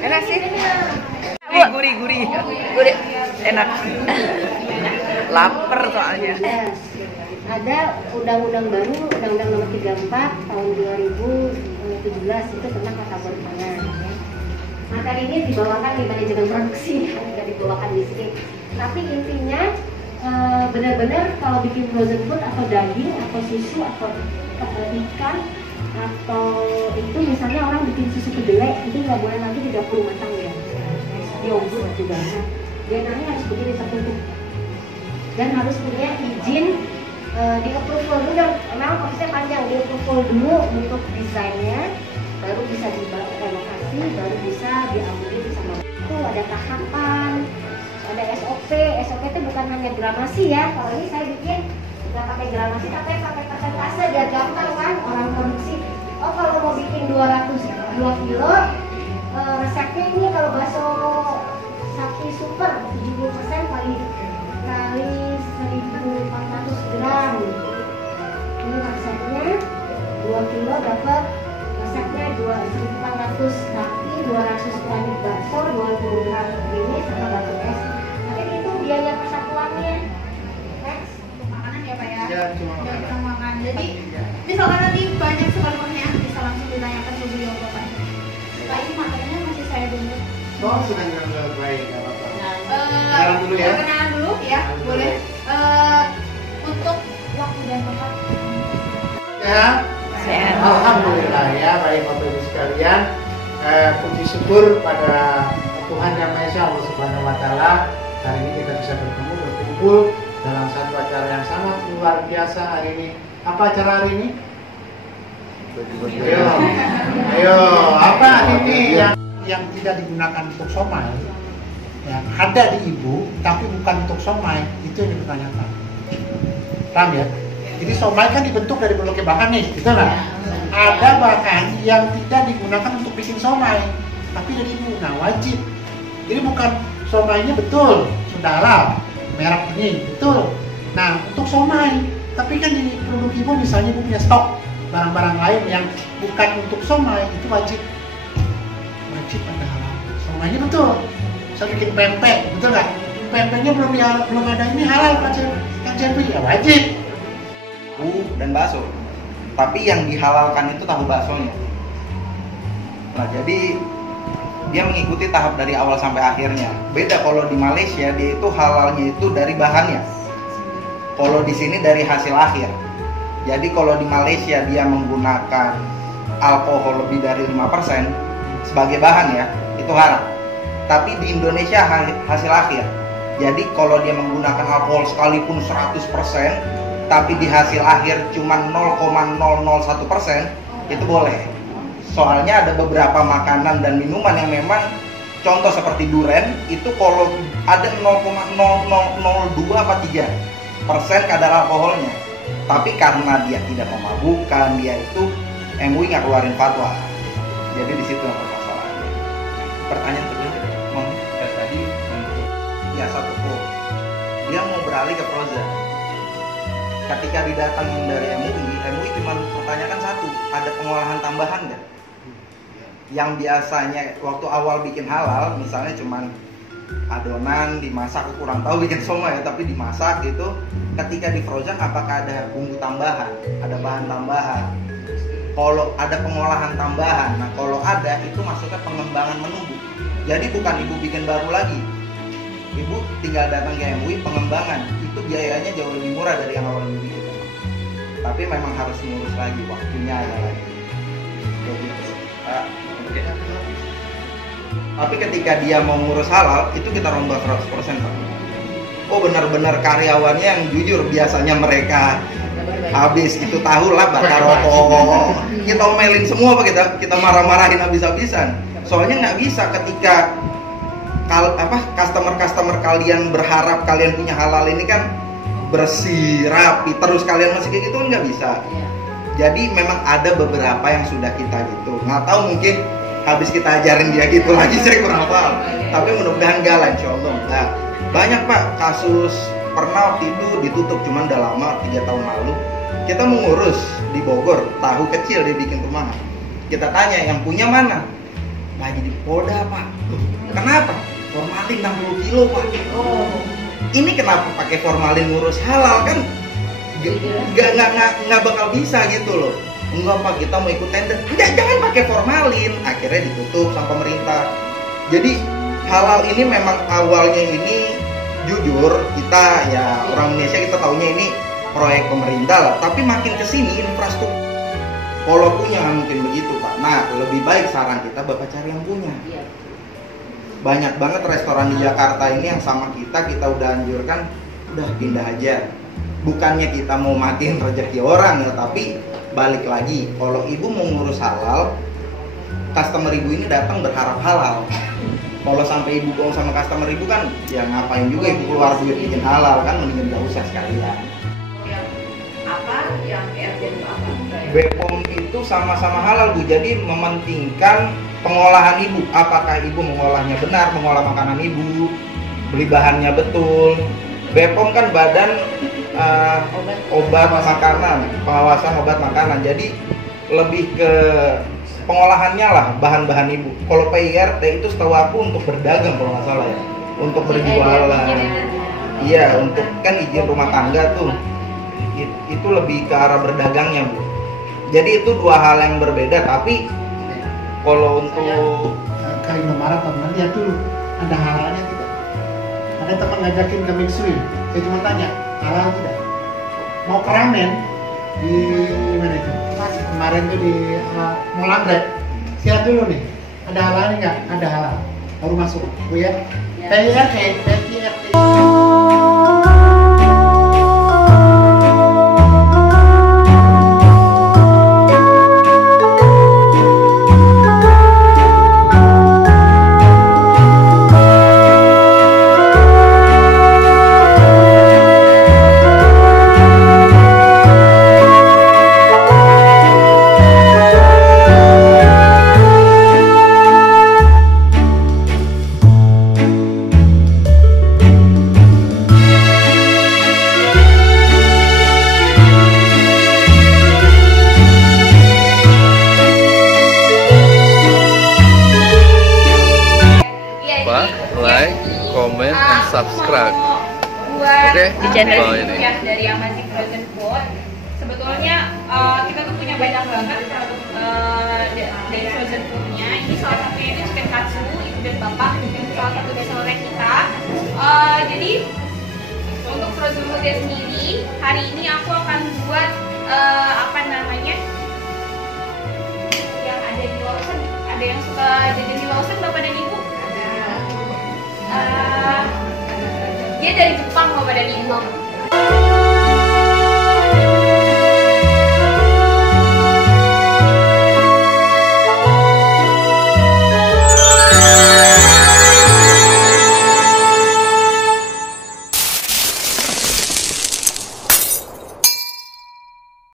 Enak sih. Gurih. Enak. Lapar soalnya. Ada undang-undang baru, Undang-Undang Nomor 34 tahun 2017 itu tentang tata boga pangan. Materi ini dibawakan di manajemen produksi, tidak dibawakan di sini. Tapi intinya benar-benar kalau bikin frozen food atau daging atau susu atau ikan atau itu misalnya orang bikin susu kedelai itu nggak boleh lagi 30 matang ya. Yogurt juga. Biasanya harus begini tertutup dan harus punya izin di approval dulu. Memang prosesnya panjang, di approval dulu untuk desainnya, baru bisa direlokasi, baru bisa diambil sama itu. Ada tahapan, ada SOP itu bukan hanya gramasi ya. Kalau ini saya bikin nggak pakai gramasi, tapi pakai persentase biar gampang kan orang produksi. Oh kalau mau bikin 2 kilo resepnya ini kalau bakso sapi super 70% kali 1.400 gram. Ini resepnya 2 kilo dapat resepnya 2.400 sapi, 200 gram bakso, 20 gram ini sama batu es. Nanti itu biaya persatuannya. Next. Makanan ya Pak ya? Ya, cuma makan. Jadi misalkan nanti banyak sekali pertanyaan bisa langsung ditanyakan ke beliau Bapak. Pak ini materinya masih saya tunggu. Oh, sedang baik, nggak apa-apa. Kenalan dulu ya? Kenalan dulu ya, boleh. Untuk waktu dan tempat. Ya, alhamdulillah ya, baik Bapak Ibu sekalian. Puji syukur pada Tuhan Yang Maha Esa, Allah Subhanahu Wa Taala. Hari ini kita bisa bertemu berkumpul dalam satu acara yang sangat luar biasa hari ini. Apa acara hari ini? Ayo, apa ini yang tidak digunakan untuk somai? Ya, ada di ibu, tapi bukan untuk somai. Itu yang dipertanyakan. Paham ya? Jadi somai kan dibentuk dari berbagai bahan nih, gitu lah. Ada bahan yang tidak digunakan untuk bikin somai, tapi dari ibu. Nah wajib. Jadi bukan somainya betul, sudah halal, merek ini betul. Nah untuk somai, tapi kan di produk ibu misalnya ibu punya stok barang-barang lain yang bukan untuk somai, itu wajib ada halal. Somainya betul. Saya bikin pempek, betul nggak? Pempeknya belum ada ini halal kan Jeffrey, ya wajib. Tahu dan bakso, tapi yang dihalalkan itu tahu baksonya. Nah jadi dia mengikuti tahap dari awal sampai akhirnya. Beda kalau di Malaysia dia itu halalnya itu dari bahannya. Kalau di sini dari hasil akhir. Jadi kalau di Malaysia dia menggunakan alkohol lebih dari 5% sebagai bahan ya, itu haram. Tapi di Indonesia hasil akhir. Jadi kalau dia menggunakan alkohol sekalipun 100%, tapi di hasil akhir cuma 0,001%, itu boleh. Soalnya ada beberapa makanan dan minuman yang memang contoh seperti durian itu kalau ada 0,0002 apa 3% kadar alkoholnya. Tapi karena dia tidak memabukkan, dia itu MUI nggak keluarin fatwa. Jadi di situ yang permasalahannya. Pertanyaan kedua tadi ya satu kok dia mau beralih ke frozen. Ketika didatangin dari MUI cuma pertanyakan satu, ada pengolahan tambahan nggak? Yang biasanya waktu awal bikin halal, misalnya cuma adonan dimasak, kurang tahu bikin somai ya, tapi dimasak gitu. Ketika di frozen, apakah ada bumbu tambahan, ada bahan tambahan? Kalau ada pengolahan tambahan, nah kalau ada itu masuknya pengembangan menu. Jadi bukan ibu bikin baru lagi. Ibu tinggal datang ke MUI pengembangan, itu biayanya jauh lebih murah dari yang awal ibu bikin. Tapi memang harus ngurus lagi, waktunya ada lagi. Jadi, tapi ketika dia mau ngurus halal, itu kita rombak 100% Pak. Oh benar-benar karyawannya yang jujur, biasanya mereka habis itu tahu lah bakar rokok. Kita omelin semua Pak, kita marah-marahin habis-habisan. Soalnya nggak bisa ketika customer kalian berharap kalian punya halal ini kan bersih, rapi, terus kalian masih kayak gitu kan nggak bisa. Jadi memang ada beberapa yang sudah kita gitu. Nggak tahu mungkin habis kita ajarin dia gitu lagi saya kurang paham. Tapi mudah-mudahan enggak lah insyaallah. Nah, banyak Pak kasus pernah waktu itu ditutup cuman udah lama 3 tahun lalu. Kita mengurus di Bogor, tahu kecil dia bikin rumahan. Kita tanya, yang punya mana? Lagi di Polda, Pak. Kenapa? Formalin 60 kilo, Pak. Oh, ini kenapa pakai formalin ngurus halal kan? Nggak bakal bisa gitu loh. Enggak, Pak, kita mau ikut tender. Enggak, jangan pakai formalin. Akhirnya ditutup sama pemerintah. Jadi halal ini memang awalnya ini jujur kita ya orang Indonesia kita taunya ini proyek pemerintah lah. Tapi makin kesini infrastruktur kalau punya nggak mungkin begitu, Pak. Nah, lebih baik saran kita Bapak cari yang punya. Banyak banget restoran di Jakarta ini yang sama kita udah anjurkan, udah pindah aja. Bukannya kita mau matiin rezeki orang ya, tapi balik lagi, kalau ibu mau ngurus halal, customer ibu ini datang berharap halal. Kalau sampai ibu bohong sama customer ibu kan, ya ngapain juga ibu keluar duit bikin halal kan, mendingan gak usah sekalian. Yang apa? Yang RD apa? BPOM itu sama-sama halal Bu, jadi mementingkan pengolahan ibu. Apakah ibu mengolahnya benar, mengolah makanan ibu, beli bahannya betul. BPOM kan badan obat makanan, pengawasan obat makanan. Jadi lebih ke pengolahannya lah, bahan-bahan ibu. Kalau PIRT itu setahu aku untuk berdagang kalau nggak salah ya, untuk berjualan. Iya, untuk kan izin rumah tangga tuh. Itu lebih ke arah berdagangnya Bu. Jadi itu dua hal yang berbeda. Tapi kalau untuk ke Indomaret pernah lihat dulu ada halalnya tidak? Ada teman ngajakin ke Mixui, saya cuma tanya halal tidak? Mau ke ramen di mana itu? Kemarin tuh di Mall Anggrek. Lihat dulu nih, ada halalnya nggak? Ada halal, baru masuk, Bu ya. PIRT. Like, comment, and subscribe. Buat Di channel ini. Dari Amazing Frozen Food, sebetulnya kita tuh punya banyak banget produk dari frozen foodnya. Ini salah satunya itu chicken katsu, ibu dan bapak, salah satu bestseller kita. Jadi untuk frozen foodnya sendiri, hari ini aku akan buat apa namanya yang ada di Lawson. Ada yang suka jajan di Lawson, bapak dan ibu? Dia dari Jepang, bapak dan ibu.